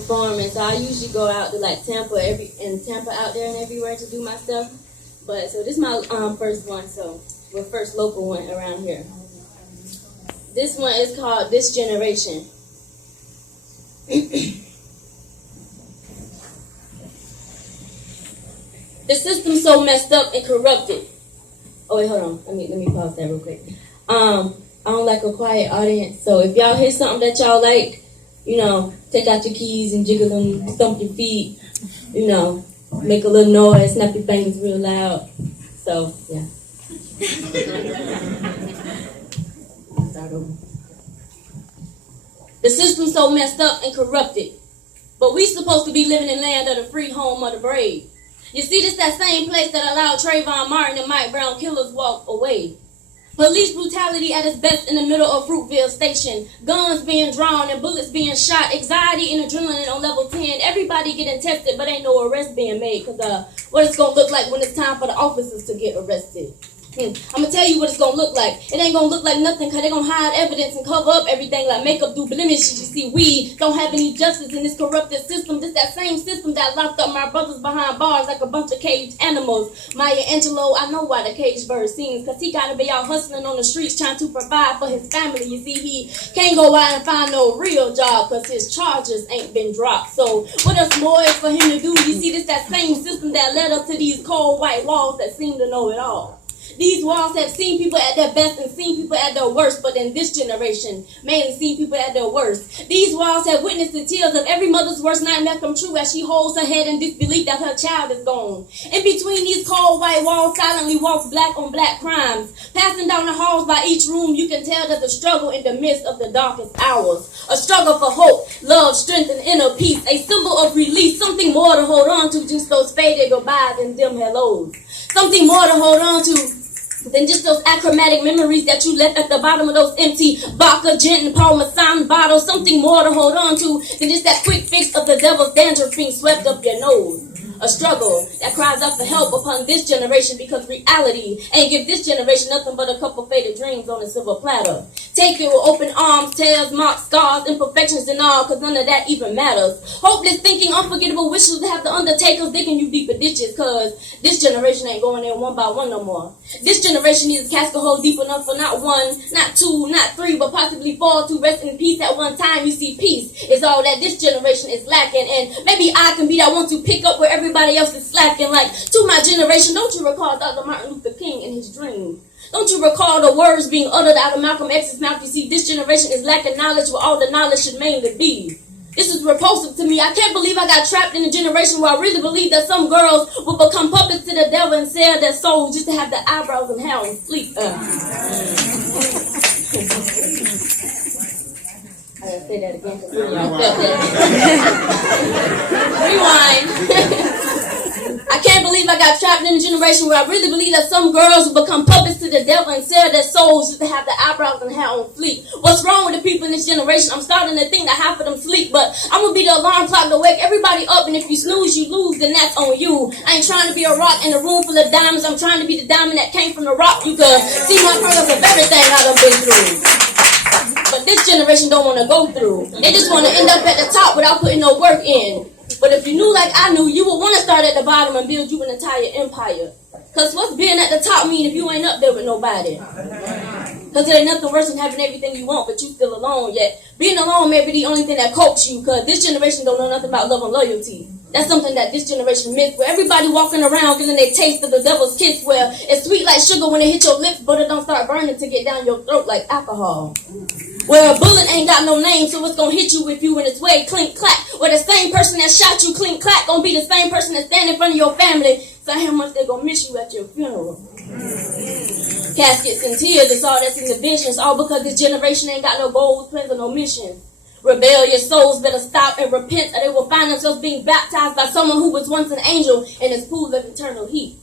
performing. So I usually go out to like Tampa out there and everywhere to do my stuff. But so this is my first one. So the first local one around here. This one is called This Generation. The system's so messed up and corrupted. Oh wait, hold on. Let me pause that real quick. I don't like a quiet audience, so if y'all hear something that y'all like, take out your keys and jiggle them, stomp your feet, make a little noise, snap your fingers real loud. So yeah. Start over. The system's so messed up and corrupted, but we supposed to be living in land of the free, home of the brave. You see, this that same place that allowed Trayvon Martin and Mike Brown killers walk away. Police brutality at its best in the middle of Fruitville Station. Guns being drawn and bullets being shot. Anxiety and adrenaline on level 10. Everybody getting tested, but ain't no arrest being made. Because what it's going to look like when it's time for the officers to get arrested. I'm going to tell you what it's going to look like. It ain't going to look like nothing because they're going to hide evidence and cover up everything like makeup do blemishes. You see, we don't have any justice in this corrupted system. This that same system that locked up my brothers behind bars like a bunch of caged animals. Maya Angelou, I know why the caged bird sings because he got to be out hustling on the streets trying to provide for his family. You see, he can't go out and find no real job because his charges ain't been dropped. So what else more is for him to do? You see, this that same system that led up to these cold white walls that seem to know it all. These walls have seen people at their best and seen people at their worst, but in this generation, mainly seen people at their worst. These walls have witnessed the tears of every mother's worst nightmare come true as she holds her head in disbelief that her child is gone. In between these cold white walls silently walks black on black crimes. Passing down the halls by each room, you can tell there's a struggle in the midst of the darkest hours. A struggle for hope, love, strength, and inner peace. A symbol of release, something more to hold on to, just those faded goodbyes and dim hellos. Something more to hold on to than just those achromatic memories that you left at the bottom of those empty vodka, gin, and Parmesan bottles. Something more to hold on to than just that quick fix of the devil's dandruff being swept up your nose. A struggle that cries out for help upon this generation because reality ain't give this generation nothing but a couple faded dreams on a silver platter. Take it with open arms, tears, marks, scars, imperfections and all, cause none of that even matters. Hopeless thinking, unforgettable wishes to have the undertakers digging you deeper ditches, cause this generation ain't going there one by one no more. This generation needs a casket hole deep enough for not one, not two, not three, but possibly four to rest in peace at one time. You see, peace is all that this generation is lacking, and maybe I can be that one to pick up where everybody else is slacking. Like, to my generation, don't you recall Dr. Martin Luther King and his dream? Don't you recall the words being uttered out of Malcolm X's mouth? You see, this generation is lacking knowledge where all the knowledge should mainly be. This is repulsive to me. I can't believe I got trapped in a generation where I really believe that some girls will become puppets to the devil and sell their souls just to have their eyebrows and hair on fleek. I gotta say that again because y'all felt that. Rewind. I can't believe I got trapped in a generation where I really believe that some girls will become puppets to the devil and sell their souls just to have their eyebrows and hair on fleek. What's wrong with the people in this generation? I'm starting to think that half of them sleep, but I'm going to be the alarm clock to wake everybody up, and if you snooze, you lose, then that's on you. I ain't trying to be a rock in a room full of diamonds. I'm trying to be the diamond that came from the rock. You can see my progress of everything I done been through. But this generation don't want to go through. They just want to end up at the top without putting no work in. But if you knew like I knew, you would want to start at the bottom and build you an entire empire. Because what's being at the top mean if you ain't up there with nobody? Because there ain't nothing worse than having everything you want, but you still alone. Yet being alone may be the only thing that copes you, because this generation don't know nothing about love and loyalty. That's something that this generation missed, where everybody walking around getting their taste of the devil's kiss, where it's sweet like sugar when it hit your lips, but it don't start burning to get down your throat like alcohol. Where a bullet ain't got no name, so it's gonna hit you if you in its way, clink clack. Where the same person that shot you, clink clack, gonna be the same person that stand in front of your family. So how much they gonna miss you at your funeral. Caskets and tears, it's all that's in the visions, all because this generation ain't got no goals, plans, or no missions. Rebellious souls better stop and repent, or they will find themselves being baptized by someone who was once an angel in his pool of eternal heat.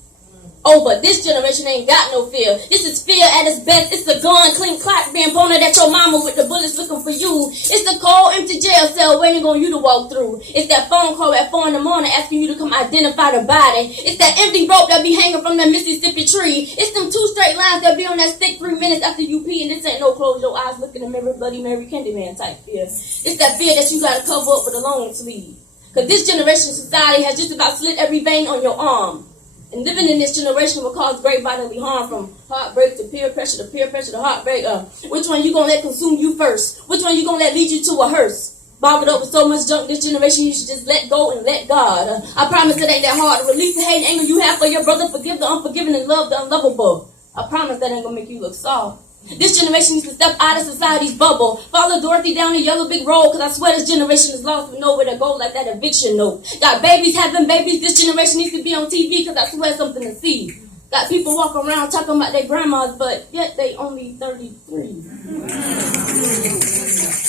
over. This generation ain't got no fear. This is fear at its best. It's the gun, clink, clack, being pointed at your mama with the bullets looking for you. It's the cold, empty jail cell waiting on you to walk through. It's that phone call at 4 in the morning asking you to come identify the body. It's that empty rope that be hanging from that Mississippi tree. It's them 2 straight lines that be on that stick 3 minutes after you pee, and this ain't no close your eyes, look in the mirror, Bloody Mary, Candyman type fear. It's that fear that you gotta cover up with a long sleeve. Cause this generation society has just about slit every vein on your arm. And living in this generation will cause great bodily harm, from heartbreak to peer pressure to heartbreak. Which one you gonna let consume you first? Which one you gonna let lead you to a hearse? Bottled up with so much junk this generation, you should just let go and let God. I promise it ain't that hard to release the hate and anger you have for your brother, forgive the unforgiving and love the unlovable. I promise that ain't gonna make you look soft. This generation needs to step out of society's bubble. Follow Dorothy down the yellow big road, cause I swear this generation is lost with nowhere to go like that eviction note. Got babies having babies, this generation needs to be on TV, cause I swear something to see. Got people walking around talking about their grandmas, but yet they only 33.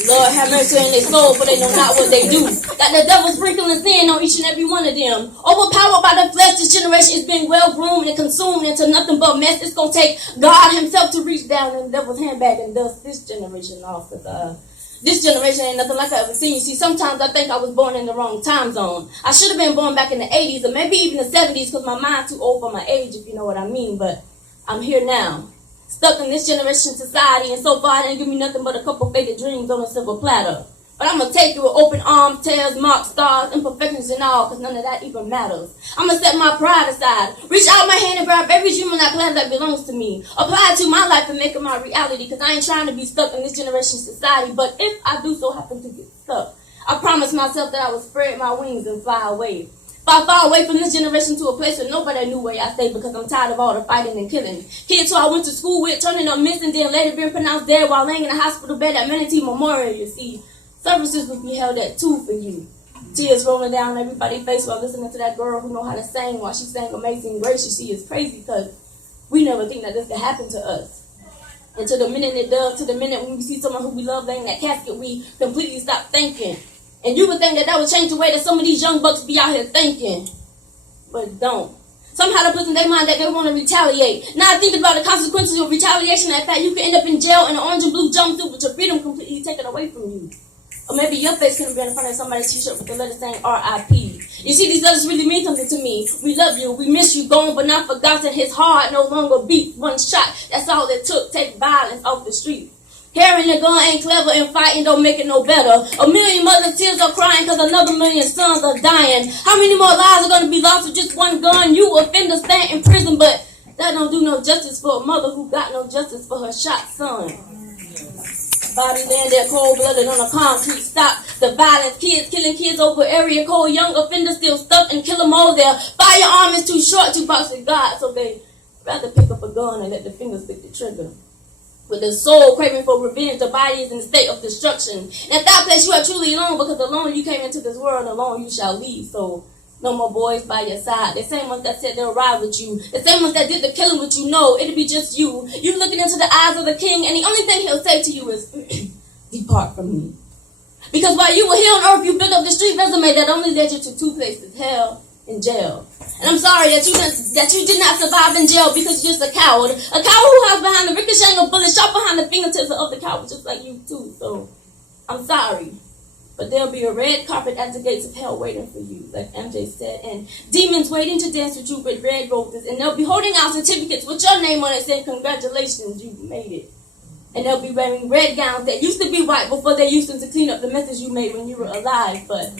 Lord have mercy on their soul, for they know not what they do. Got the devil sprinkling sin on each and every one of them. Overpowered by the flesh, this generation is being well groomed and consumed into nothing but mess. It's gonna take God himself to reach down in the devil's handbag and dust this generation off. This generation ain't nothing like I ever seen. You see, sometimes I think I was born in the wrong time zone. I should have been born back in the 80s or maybe even the 70s, because my mind's too old for my age, if you know what I mean. But I'm here now, stuck in this generation society, and so far it didn't give me nothing but a couple faded dreams on a silver platter. But I'm going to take you with open arms, tears, marks, scars, imperfections and all, because none of that even matters. I'm going to set my pride aside, reach out my hand and grab every dream and plan that belongs to me. Apply it to my life and make it my reality, because I ain't trying to be stuck in this generation society. But if I do so happen to get stuck, I promised myself that I would spread my wings and fly away. Far, far away from this generation to a place where nobody knew where I stayed, because I'm tired of all the fighting and killing. Kids who I went to school with turning up missing, then later being pronounced dead while laying in a hospital bed at Manatee Memorial, you see. Services would be held at 2 for you. Tears rolling down everybody's face while listening to that girl who know how to sing while she sang Amazing Grace. You see, it's crazy because we never think that this could happen to us. And to the minute it does, to the minute when we see someone who we love laying in that casket, we completely stop thinking. And you would think that that would change the way that some of these young bucks be out here thinking. But don't. Somehow they put in their mind that they want to retaliate. Not thinking about the consequences of retaliation. In fact, you could end up in jail in an orange and blue jumpsuit with your freedom completely taken away from you. Or maybe your face can be in front of somebody's t-shirt with the letter saying R.I.P. You see, these letters really mean something to me. We love you, we miss you, gone but not forgotten. His heart no longer beats. One shot, that's all it took. Take violence off the street. Carrying a gun ain't clever, and fighting don't make it no better. 1 million mothers' tears are crying because another 1 million sons are dying. How many more lives are going to be lost with just one gun? You offenders stand in prison, but that don't do no justice for a mother who got no justice for her shot son. Body laying there cold-blooded on the concrete. Stop the violence. Kids killing kids over area code. Young offenders still stuck and kill them all there. Firearm is too short to box with God, so they rather pick up a gun and let the fingers pick the trigger. With the soul craving for revenge, the body is in a state of destruction. And at that place you are truly alone, because alone you came into this world, alone you shall leave. So no more boys by your side. The same ones that said they'll ride with you. The same ones that did the killing with you. No, it'll be just you. You looking into the eyes of the king, and the only thing he'll say to you is, depart from me. Because while you were here on earth, you built up the street resume that only led you to 2 places, hell and jail. And I'm sorry that you did not survive in jail because you're just a coward. A coward who hides behind the ricocheting of bullets shot behind the fingertips of other cowards just like you too. So, I'm sorry. But there'll be a red carpet at the gates of hell waiting for you, like MJ said, and demons waiting to dance with you with red roses, and they'll be holding out certificates with your name on it saying, congratulations, you made it. And they'll be wearing red gowns that used to be white before they used them to clean up the messes you made when you were alive, but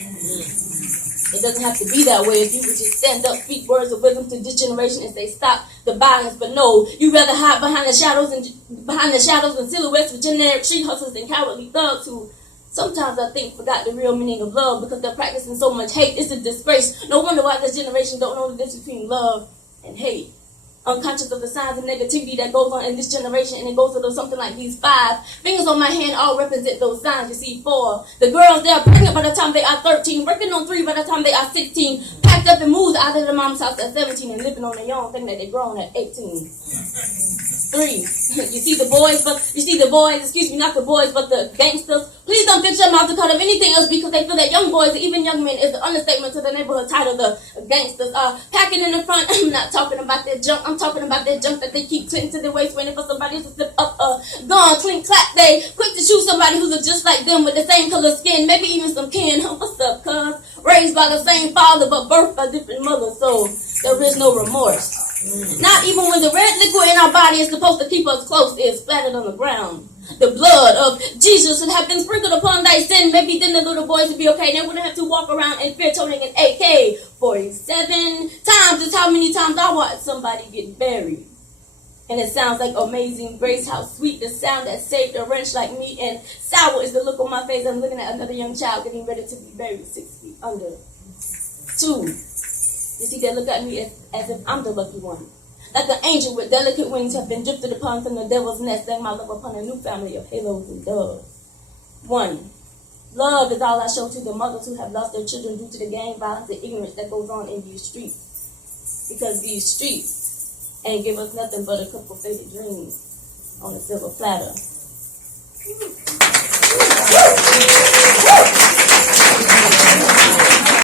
it doesn't have to be that way. If you would just stand up, speak words of wisdom to this generation and say, stop the violence. But no, you rather hide behind the shadows and silhouettes of generic street hustlers and cowardly thugs who sometimes I think forgot the real meaning of love because they're practicing so much hate. It's a disgrace. No wonder why this generation don't know the difference between love and hate. Unconscious of the signs of negativity that goes on in this generation, and it goes to something like these 5 fingers on my hand all represent those signs. You see, 4. The girls, they are pregnant by the time they are 13, working on 3 by the time they are 16, packed up and moved out of their mom's house at 17 and living on their own, thinking that they're grown at 18. 3. You see the boys, excuse me, not the boys, but the gangsters. Please don't get your mouth to cut of anything else because they feel that young boys, even young men, is the understatement to the neighborhood title, the gangsters. Packing in the front, I'm not talking about that junk. I'm talking about that junk that they keep clinking to their waist, waiting for somebody else to slip up, gone, clink, clap. They quick to choose somebody who's just like them with the same color skin, maybe even some kin. What's up, cuz? Raised by the same father, but birthed by different mothers, so there is no remorse. Not even when the red liquid in our body is supposed to keep us close is splattered on the ground. The blood of Jesus should have been sprinkled upon thy sin. Maybe then the little boys would be okay. They wouldn't have to walk around in fear toting an AK. 47 times is how many times I watched somebody get buried. And it sounds like Amazing Grace, how sweet the sound that saved a wretch like me. And sour is the look on my face. I'm looking at another young child getting ready to be buried 6 feet under. 2. You see, they look at me as if I'm the lucky one. Like an angel with delicate wings have been drifted upon from the devil's nest, laying my love upon a new family of halos and doves. 1. Love is all I show to the mothers who have lost their children due to the gang violence and ignorance that goes on in these streets. Because these streets ain't give us nothing but a couple faded dreams on a silver platter.